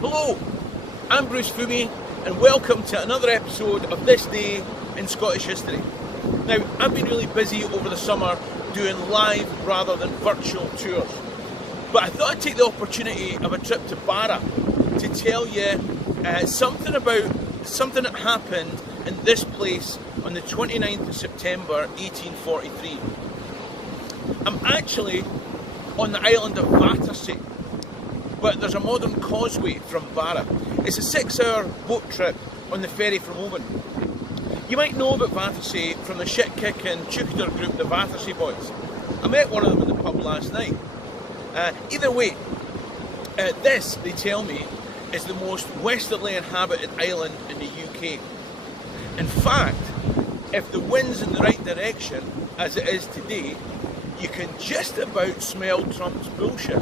Hello, I'm Bruce Fummey and welcome to another episode of This Day in Scottish History. Now, I've been really busy over the summer doing live rather than virtual tours, but I thought I'd take the opportunity of a trip to Barra to tell you something that happened in this place on the 29th of September 1843. I'm actually on the island of Vattersay, but there's a modern causeway from Barra. It's a 6-hour boat trip on the ferry from Oban. You might know about Vattersay from the shit-kicking Jupiter group, the Vattersay Boys. I met one of them in the pub last night. Either way, this, they tell me, is the most westerly inhabited island in the UK. In fact, if the wind's in the right direction, as it is today, you can just about smell Trump's bullshit.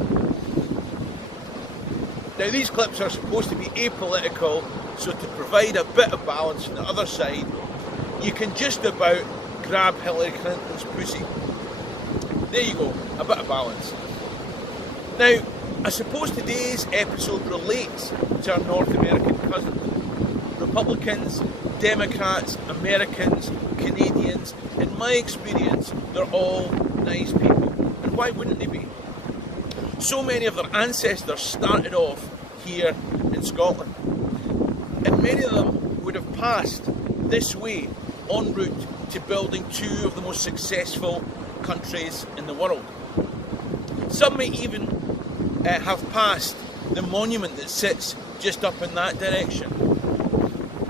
Now, these clips are supposed to be apolitical, so to provide a bit of balance on the other side, you can just about grab Hillary Clinton's pussy. There you go, a bit of balance. Now, I suppose today's episode relates to our North American cousins. Republicans, Democrats, Americans, Canadians, in my experience, they're all nice people. And why wouldn't they be? So many of their ancestors started off here in Scotland. And many of them would have passed this way en route to building two of the most successful countries in the world. Some may even have passed the monument that sits just up in that direction.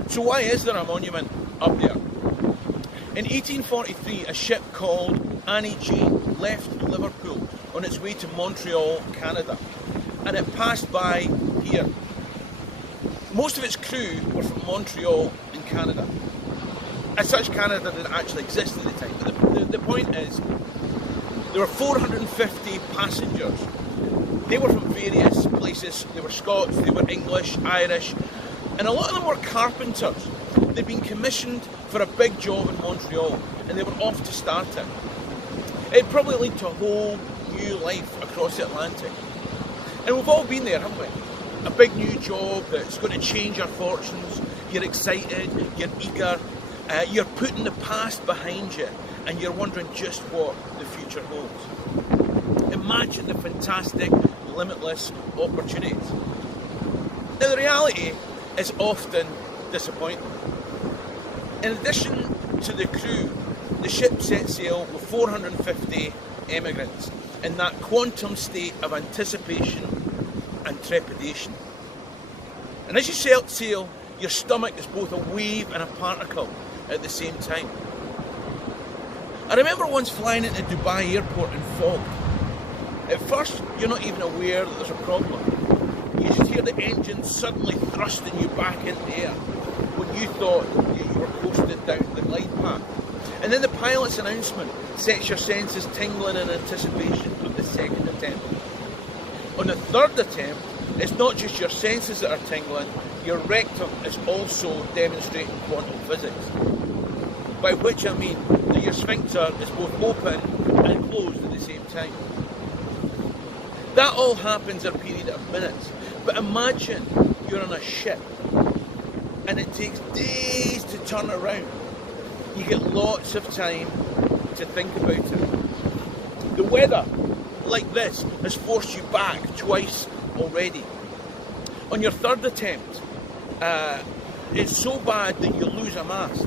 So why is there a monument up there? In 1843, a ship called Annie Jane left Liverpool on its way to Montreal, Canada, and it passed by here. Most of its crew were from Montreal in Canada. As such, Canada didn't actually exist at the time, but the point is, there were 450 passengers. They were from various places. They were Scots, they were English, Irish, and a lot of them were carpenters. They'd been commissioned for a big job in Montreal, and they were off to start it. It probably led to a whole new life across the Atlantic. And we've all been there, haven't we? A big new job that's going to change our fortunes. You're excited, you're eager, you're putting the past behind you, and you're wondering just what the future holds. Imagine the fantastic, limitless opportunities. Now, the reality is often disappointing. In addition to the crew, the ship set sail with 450 emigrants in that quantum state of anticipation and trepidation. And as you set sail, your stomach is both a wave and a particle at the same time. I remember once flying into Dubai airport in fog. At first, you're not even aware that there's a problem. You just hear the engine suddenly thrusting you back into the air when you thought you were coasting down the glide path. And then the pilot's announcement sets your senses tingling in anticipation of the second attempt. On the third attempt, it's not just your senses that are tingling, your rectum is also demonstrating quantum physics. By which I mean that your sphincter is both open and closed at the same time. That all happens in a period of minutes. But imagine you're on a ship and it takes days to turn around. You get lots of time to think about it. The weather, like this, has forced you back twice already. On your third attempt, it's so bad that you lose a mast.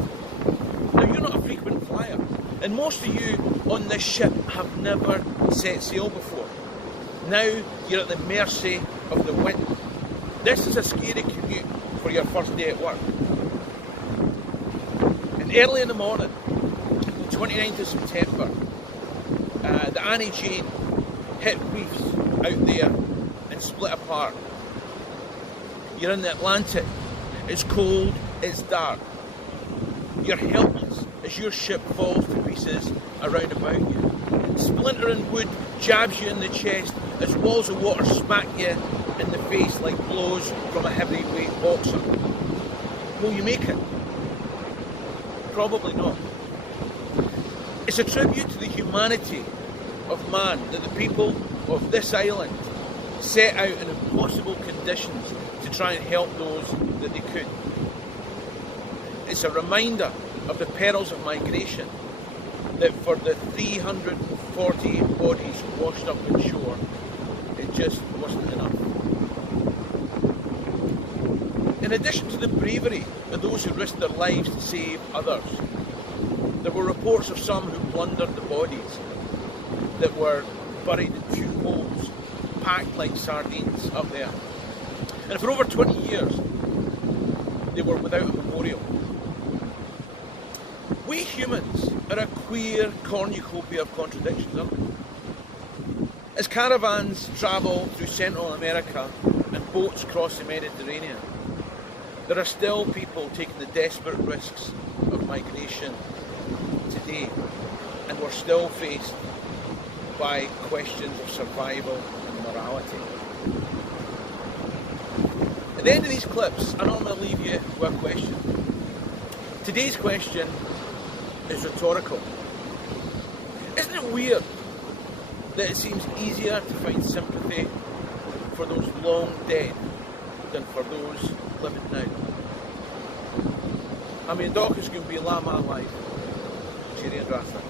Now, you're not a frequent flyer, and most of you on this ship have never set sail before. Now you're at the mercy of the wind. This is a scary commute for your first day at work. And early in the morning, the 29th of September, the Annie Jane hit reefs out there and split apart. You're in the Atlantic. It's cold, it's dark. You're helpless as your ship falls to pieces around about you. Splintering wood jabs you in the chest as walls of water smack you in the face like blows from a heavyweight boxer. Will you make it? Probably not. It's a tribute to the humanity of man that the people of this island set out in impossible conditions to try and help those that they could. It's a reminder of the perils of migration, that for the 340 bodies washed up on shore, it just wasn't enough. In addition to the bravery of those who risked their lives to save others, there were reports of some who plundered the bodies that were buried in few holes, packed like sardines up there. And for over 20 years, they were without a memorial. We humans are a queer cornucopia of contradictions, aren't we? As caravans travel through Central America and boats cross the Mediterranean, there are still people taking the desperate risks of migration today, and we're still faced by questions of survival and morality. At the end of these clips, I know I'm going to leave you with a question. Today's question is rhetorical. Isn't it weird that it seems easier to find sympathy for those long dead than for those living now? I mean, Docus can be Lama life. Cheerio, Vattersay.